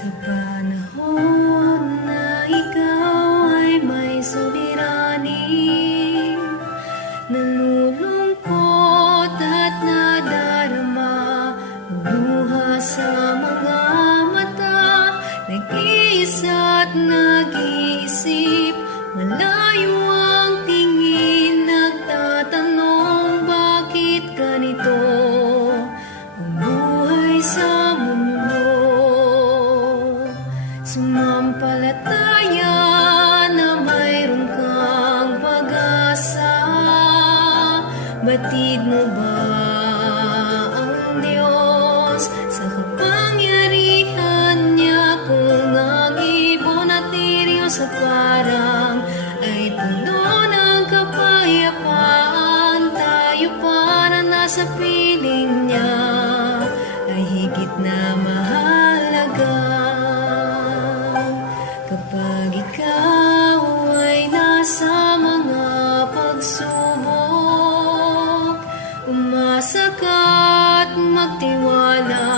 Sa panahon na ikaw ay may suliranin, nalulungkot at nadarama, luha sa mga mata, nag-iisa't nag-iisip, malayo ang tingin, nagtatanong bakit ganito ang buhay sa mundo. Sumampalataya na mayroon kang pag-asa, batid mo ba ang Diyos sa kapangyarihan niya? Kung ang ibon at lirio sa parang ay puno ng kapayapaan, tayo pa na nasa piling niya ay higit na mahalaga. Kapag ikaw ay nasa mga pagsubok, umasa ka't magtiwala,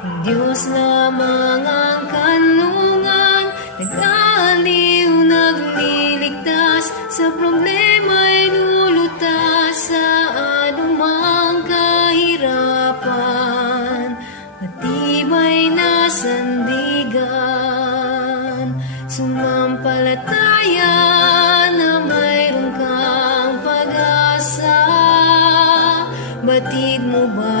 ang Diyos lamang ang kanlungan, nag-aaliw, nagliligtas, sa problema'y lulutas, sa anumang kahirapan, matibay na sandigan. Sumampalataya na mayroon kang pag-asa, batid mo ba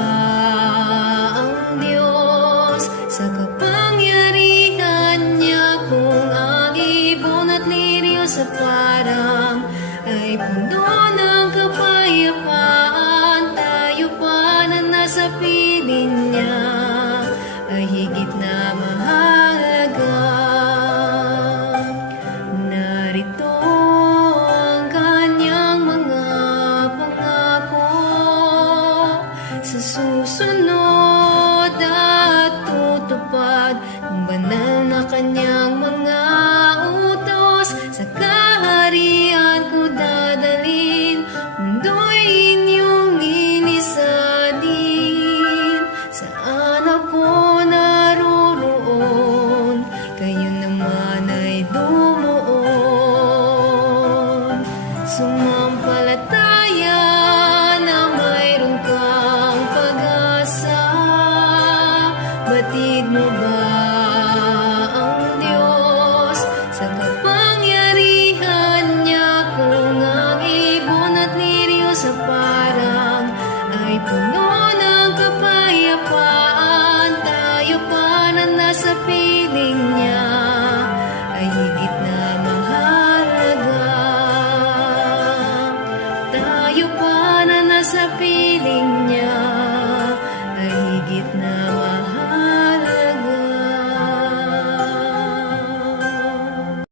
ang Diyos sa kapangyarihan niya? Kung ang ibon at lirio sa parang ay puno ng kapayapaan, tayo pa na nasa piling niya ay higit na mahalaga. Narito ang kanyang mga pangako, sa susunod at tutupad ang banal na kanyang mga utos. Sa kaharian ko dadalhin, mundo'y inyong ilisadin. Saan ako naroroon, kayo naman ay dumuon. Sumampalataya na mayroon kang pag-asa, batid mo ba ang Diyos sa kapangyarihan niya? Kung ang ibon at lirio sa parang ay puno ng kapayapaan, tayo pa na nasa piling niya ay higit na mahalaga. Tayo pa na nasa piling